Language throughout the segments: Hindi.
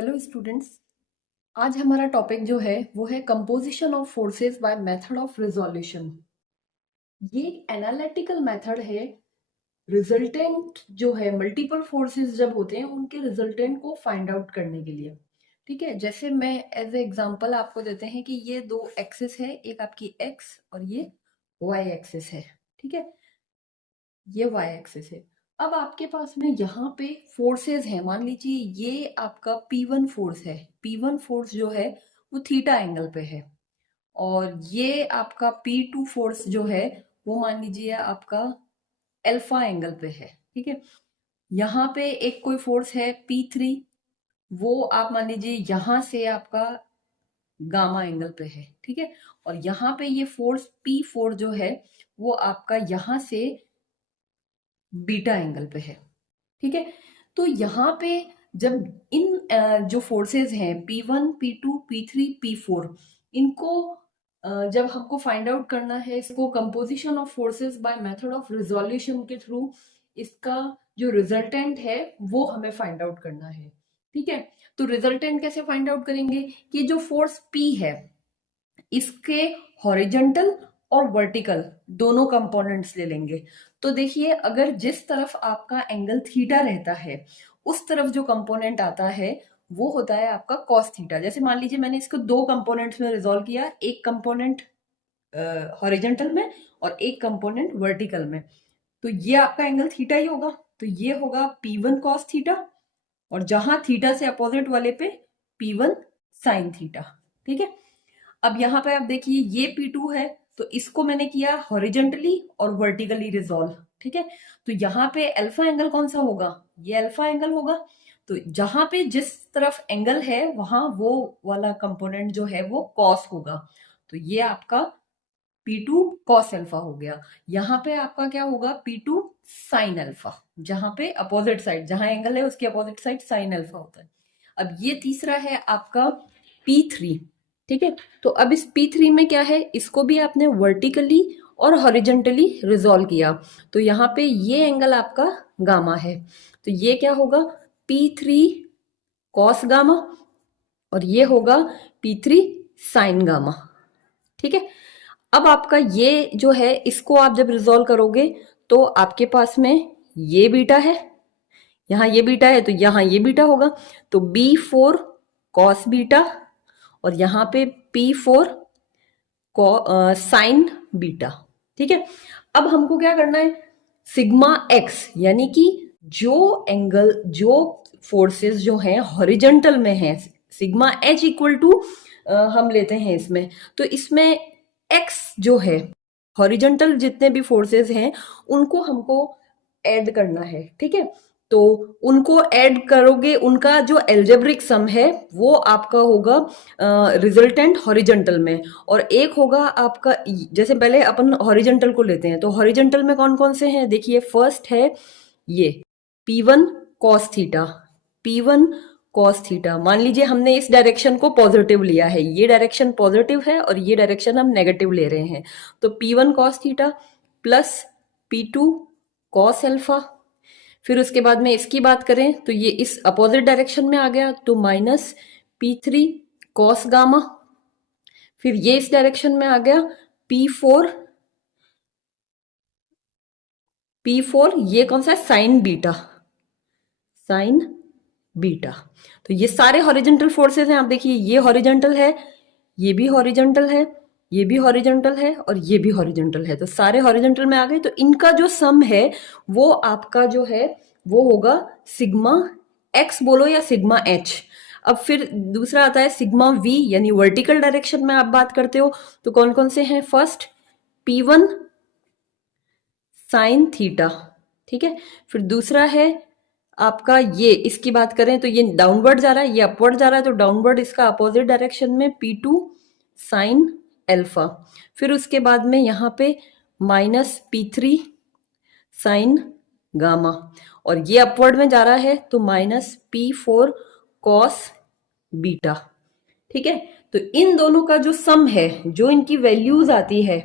Hello students. आज हमारा टॉपिक जो है वो है composition of forces by method of resolution. ये एक एनालिटिकल मेथड है। रिजल्टेंट जो है मल्टीपल फोर्सेस जब होते हैं उनके रिजल्टेंट को फाइंड आउट करने के लिए। ठीक है, जैसे मैं एज ए एग्जांपल आपको देते हैं कि ये दो एक्सिस है, एक आपकी एक्स और ये वाई एक्सिस है। ठीक है, ये वाई एक्सिस है। अब आपके पास में यहाँ पे फोर्सेस है, मान लीजिए ये आपका P1 फोर्स है। P1 फोर्स जो है वो थीटा एंगल पे है, और ये आपका P2 फोर्स जो है वो मान लीजिए आपका अल्फा एंगल पे है। ठीक है, यहाँ पे एक कोई फोर्स है P3, वो आप मान लीजिए यहां से आपका गामा एंगल पे है। ठीक है, और यहाँ पे ये फोर्स P4 जो है वो आपका यहां से बीटा एंगल पे है। ठीक है, तो यहाँ पे जब इन जो फोर्सेस हैं P1, P2, P3, P4, इनको जब हमको फाइंड आउट करना है, इसको composition of forces by method of resolution के थ्रू इसका जो रिजल्टेंट है वो हमें फाइंड आउट करना है। ठीक है, तो रिजल्टेंट कैसे फाइंड आउट करेंगे कि जो फोर्स P है इसके हॉरिजॉन्टल और वर्टिकल दोनों कंपोनेंट्स ले लेंगे। तो देखिए, अगर जिस तरफ आपका एंगल थीटा रहता है उस तरफ जो कंपोनेंट आता है वो होता है आपका कॉस थीटा। जैसे मान लीजिए मैंने इसको दो कंपोनेंट्स में रिजोल्व किया, एक कंपोनेंट हॉरिजॉन्टल में और एक कंपोनेंट वर्टिकल में, तो ये आपका एंगल थीटा ही होगा। तो ये होगा P1 कॉस थीटा, और जहां थीटा से अपोजिट वाले पे P1 साइन थीटा। ठीक है, अब यहाँ पे आप देखिए ये P2 है, तो इसको मैंने किया हॉरिजेंटली और वर्टिकली रिजॉल्व। ठीक है, तो यहाँ पे अल्फा एंगल कौन सा होगा, ये अल्फा एंगल होगा। तो जहां पे जिस तरफ एंगल है वहां वो वाला कंपोनेंट जो है वो कॉस होगा, तो ये आपका P2 कॉस अल्फा हो गया। यहाँ पे आपका क्या होगा, P2 साइन अल्फा, जहां पे अपोजिट साइड, जहां एंगल है उसकी अपोजिट साइड साइन अल्फा होता है। अब ये तीसरा है आपका P3। ठीक है, तो अब इस P3 में क्या है, इसको भी आपने वर्टिकली और हॉरिजेंटली रिजॉल्व किया, तो यहाँ पे ये एंगल आपका गामा है, तो ये क्या होगा P3 कॉस गामा, और ये होगा P3 साइन गामा। ठीक है, अब आपका ये जो है इसको आप जब रिजॉल्व करोगे तो आपके पास में ये बीटा है, यहाँ ये बीटा है तो यहाँ ये बीटा होगा, तो B4 कॉस बीटा, और यहाँ पे P4 साइन बीटा। ठीक है, अब हमको क्या करना है, सिग्मा एक्स यानी कि जो एंगल, जो फोर्सेस जो हैं हॉरिजेंटल में है, सिग्मा एच इक्वल टू हम लेते हैं इसमें, तो इसमें एक्स जो है हॉरिजेंटल जितने भी फोर्सेस हैं उनको हमको ऐड करना है। ठीक है, तो उनको ऐड करोगे, उनका जो एल्जेब्रिक सम है वो आपका होगा रिजल्टेंट हॉरिजेंटल में, और एक होगा आपका, जैसे पहले अपन हॉरिजेंटल को लेते हैं, तो हॉरिजेंटल में कौन कौन से हैं, देखिए फर्स्ट है ये P1 cos theta. P1 cos theta, मान लीजिए हमने इस डायरेक्शन को पॉजिटिव लिया है, ये डायरेक्शन पॉजिटिव है और ये डायरेक्शन हम नेगेटिव ले रहे हैं, तो P1 cos theta plus P2 cos alpha. फिर उसके बाद में इसकी बात करें तो ये इस अपोजिट डायरेक्शन में आ गया, तो माइनस P3 कॉस गामा। फिर ये इस डायरेक्शन में आ गया P4 ये कौन सा है, साइन बीटा, साइन बीटा। तो ये सारे हॉरिजेंटल फोर्सेस हैं, आप देखिए ये हॉरिजेंटल है, ये भी हॉरिजेंटल है, ये भी हॉरिजेंटल है और ये भी हॉरिजेंटल है, तो सारे हॉरिजेंटल में आ गए, तो इनका जो सम है वो आपका जो है वो होगा सिग्मा एक्स बोलो या सिग्मा एच। अब फिर दूसरा आता है सिग्मा वी, यानी वर्टिकल डायरेक्शन में आप बात करते हो, तो कौन कौन से हैं, फर्स्ट P1 साइन थीटा। ठीक है, फिर दूसरा है आपका ये, इसकी बात करें तो ये डाउनवर्ड जा रहा है, ये अपवर्ड जा रहा है, तो डाउनवर्ड इसका अपोजिट डायरेक्शन में P2 साइन अल्फा। फिर उसके बाद में यहाँ पे माइनस P3 साइन गामा, और ये अपवर्ड में जा रहा है तो माइनस P4 कॉस बीटा। ठीक है, तो इन दोनों का जो सम है, जो इनकी वैल्यूज आती है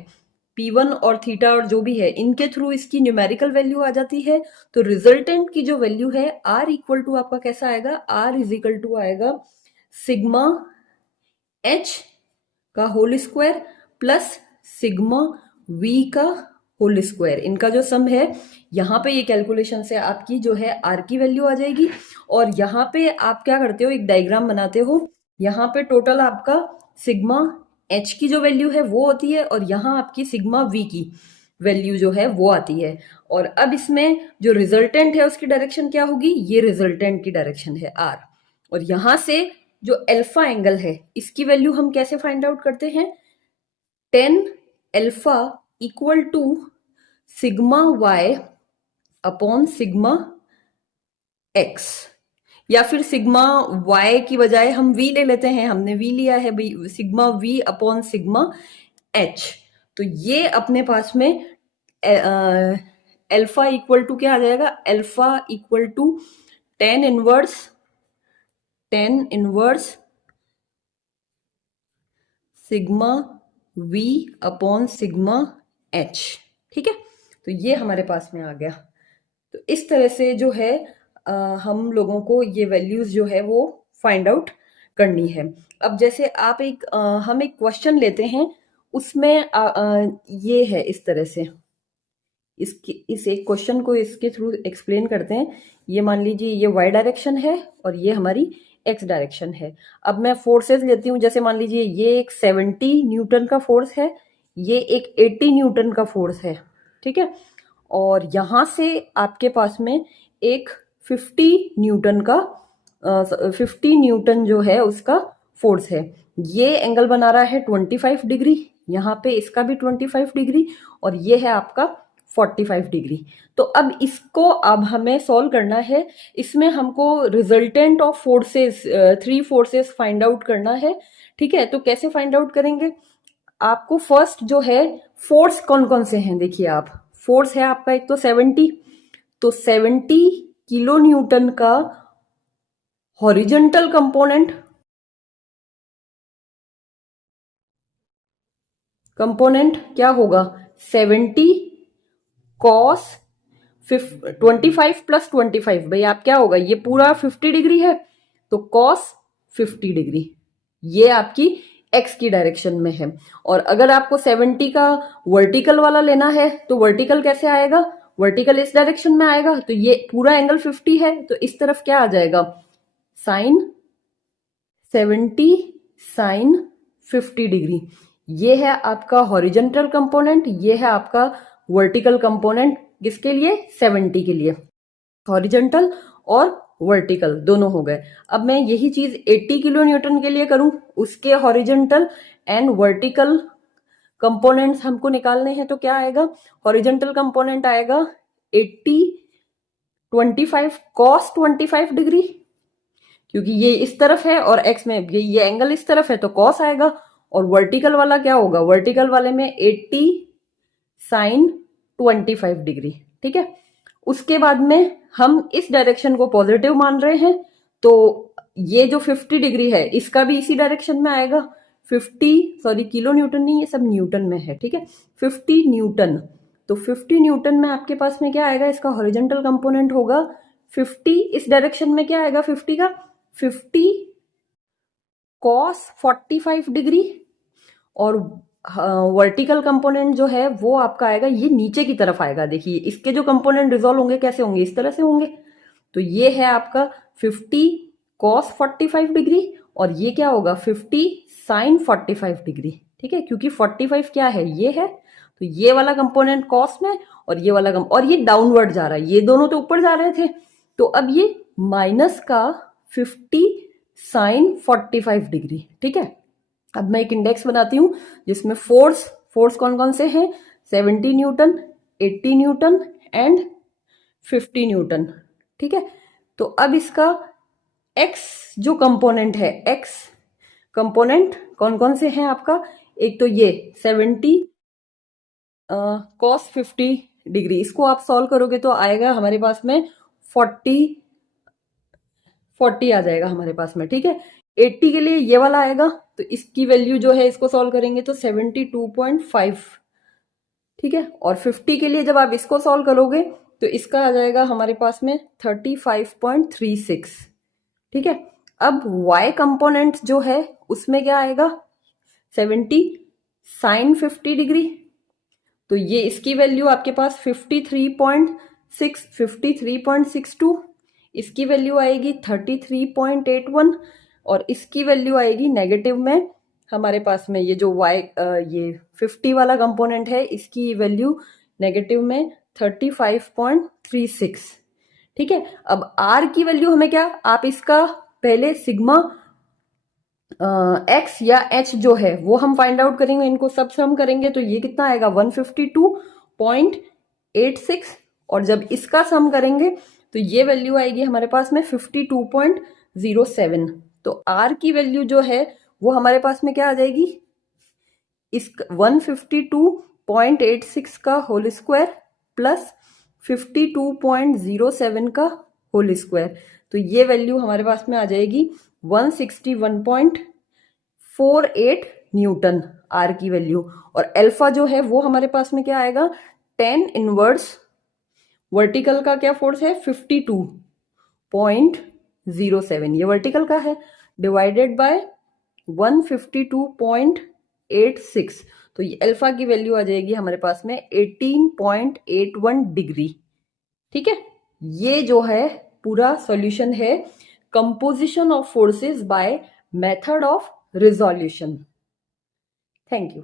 P1 और थीटा और जो भी है इनके थ्रू इसकी न्यूमेरिकल वैल्यू आ जाती है। तो रिजल्टेंट की जो वैल्यू है R इक्वल टू आपका कैसा आएगा, R इज इक्वल टू आएगा सिग्मा H का whole square plus sigma V का होल स्क्वायर, इनका जो सम है यहाँ पे ये कैलकुलेशन से आपकी जो है R की वैल्यू आ जाएगी। और यहाँ पे आप क्या करते हो, एक डायग्राम बनाते हो, यहाँ पे टोटल आपका सिग्मा H की जो वैल्यू है वो होती है और यहाँ आपकी सिग्मा V की वैल्यू जो है वो आती है। और अब इसमें जो रिजल्टेंट है उसकी डायरेक्शन क्या होगी, ये रिजल्टेंट की डायरेक्शन है R। और यहां से जो अल्फा एंगल है इसकी वैल्यू हम कैसे फाइंड आउट करते हैं, tan alpha equal to sigma y upon sigma x, या फिर सिग्मा y की बजाय हम v ले लेते हैं, हमने v लिया है भाई, sigma v upon sigma h। तो ये अपने पास में अल्फा इक्वल टू क्या आ जाएगा, alpha equal to tan inverse sigma v upon sigma h। ठीक है, तो ये हमारे पास में आ गया। तो इस तरह से जो है हम लोगों को ये वैल्यूज जो है वो फाइंड आउट करनी है। अब जैसे आप हम एक क्वेश्चन लेते हैं, उसमें ये है इस तरह से, इस एक क्वेश्चन को इसके थ्रू एक्सप्लेन करते हैं। ये मान लीजिए ये y डायरेक्शन है और ये हमारी x डायरेक्शन है। अब मैं फोर्सेस लेती हूँ, जैसे मान लीजिए ये एक 70 न्यूटन का फोर्स है, ये एक 80 न्यूटन का फोर्स है, ठीक है। और यहाँ से आपके पास में एक 50 न्यूटन का 50 न्यूटन जो है उसका फोर्स है। ये एंगल बना रहा है 25 डिग्री, यहाँ पे इसका भी 25 डिग्री और ये है आपका 45 डिग्री। तो अब इसको अब हमें सॉल्व करना है, इसमें हमको resultant of forces 3 forces find out करना है, ठीक है। तो कैसे फाइंड आउट करेंगे, आपको फर्स्ट जो है फोर्स कौन कौन से हैं, देखिए आप, फोर्स है आपका एक तो 70, तो 70 किलो न्यूटन का हॉरिजॉन्टल कंपोनेंट क्या होगा, 70 कॉस 25 प्लस 25, भाई आप क्या होगा, ये पूरा 50 डिग्री है तो कॉस 50 डिग्री, ये आपकी एक्स की डायरेक्शन में है। और अगर आपको 70 का वर्टिकल वाला लेना है तो वर्टिकल कैसे आएगा, वर्टिकल इस डायरेक्शन में आएगा, तो ये पूरा एंगल 50 है तो इस तरफ क्या आ जाएगा, साइन 70 साइन 50 डिग्री। ये है आपका हॉरिजॉन्टल कंपोनेंट, ये है आपका वर्टिकल कंपोनेंट, किसके लिए, 70 के लिए, हॉरिजॉन्टल और वर्टिकल दोनों हो गए। अब मैं यही चीज 80 किलो न्यूटन के लिए करूं, उसके हॉरिजॉन्टल एंड वर्टिकल कंपोनेंट्स हमको निकालने हैं, तो क्या आएगा, हॉरिजॉन्टल कंपोनेंट आएगा 80 25 कॉस 25 डिग्री, क्योंकि ये इस तरफ है और एक्स में ये एंगल इस तरफ है तो कॉस आएगा। और वर्टिकल वाला क्या होगा, वर्टिकल वाले में 80 साइन 25 डिग्री, ठीक है। उसके बाद में हम इस डायरेक्शन को पॉजिटिव मान रहे हैं, तो ये जो 50 डिग्री है इसका भी इसी डायरेक्शन में आएगा, 50 सॉरी किलो न्यूटन नहीं, ये सब न्यूटन में है, ठीक है, 50 न्यूटन। तो 50 न्यूटन में आपके पास में क्या आएगा, इसका हॉरिजॉन्टल कंपोनेंट होगा 50, इस डायरेक्शन में क्या आएगा 50 का, 50 कॉस 45 डिग्री, और वर्टिकल कंपोनेंट जो है वो आपका आएगा, ये नीचे की तरफ आएगा। देखिए इसके जो कंपोनेंट रिजॉल्व होंगे कैसे होंगे, इस तरह से होंगे। तो ये है आपका 50 कॉस 45 डिग्री और ये क्या होगा 50 साइन 45 डिग्री, ठीक है, क्योंकि 45 क्या है, ये है, तो ये वाला कंपोनेंट कॉस में और ये वाला और ये डाउनवर्ड जा रहा है, ये दोनों तो ऊपर जा रहे थे, तो अब ये माइनस का 50 साइन 45 डिग्री, ठीक है। अब मैं एक इंडेक्स बनाती हूं जिसमें फोर्स कौन कौन से हैं, 70 न्यूटन, 80 न्यूटन एंड 50 न्यूटन, ठीक है। तो अब इसका एक्स जो कंपोनेंट है, एक्स कंपोनेंट कौन कौन से हैं आपका, एक तो ये 70 कॉस 50 डिग्री, इसको आप सॉल्व करोगे तो आएगा हमारे पास में 40 आ जाएगा हमारे पास में, ठीक है। 80 के लिए ये वाला आएगा, तो इसकी वैल्यू जो है इसको सॉल्व करेंगे तो 72.5 ठीक है। और 50 के लिए जब आप इसको सॉल्व करोगे तो इसका आ जाएगा हमारे पास में 35.36। ठीक है। अब y कंपोनेंट जो है उसमें क्या आएगा 70 साइन 50 डिग्री, तो ये इसकी वैल्यू आपके पास 53.62, इसकी वैल्यू आएगी 33.81 और इसकी वैल्यू आएगी नेगेटिव में हमारे पास में ये जो ये 50 वाला कंपोनेंट है इसकी वैल्यू नेगेटिव में 35.36। ठीक है। अब r की वैल्यू हमें क्या, आप इसका पहले सिग्मा x या h जो है वो हम फाइंड आउट करेंगे, इनको सब सम करेंगे तो ये कितना आएगा 152.86 और जब इसका सम करेंगे तो ये वैल्यू आएगी हमारे पास में 52.07। तो r की वैल्यू जो है वो हमारे पास में क्या आ जाएगी, इस 152.86 का होल स्क्वायर प्लस 52.07 का होल स्क्वायर, तो ये वैल्यू हमारे पास में आ जाएगी 161.48 न्यूटन आर की वैल्यू। और अल्फा जो है वो हमारे पास में क्या आएगा 10 इनवर्स वर्टिकल का क्या फोर्स है 52.07, ये वर्टिकल का है, डिवाइडेड बाय 152.86, तो ये अल्फा की वैल्यू आ जाएगी हमारे पास में 18.81 डिग्री। ठीक है। ये जो है पूरा सॉल्यूशन है composition of forces by method of resolution. Thank you.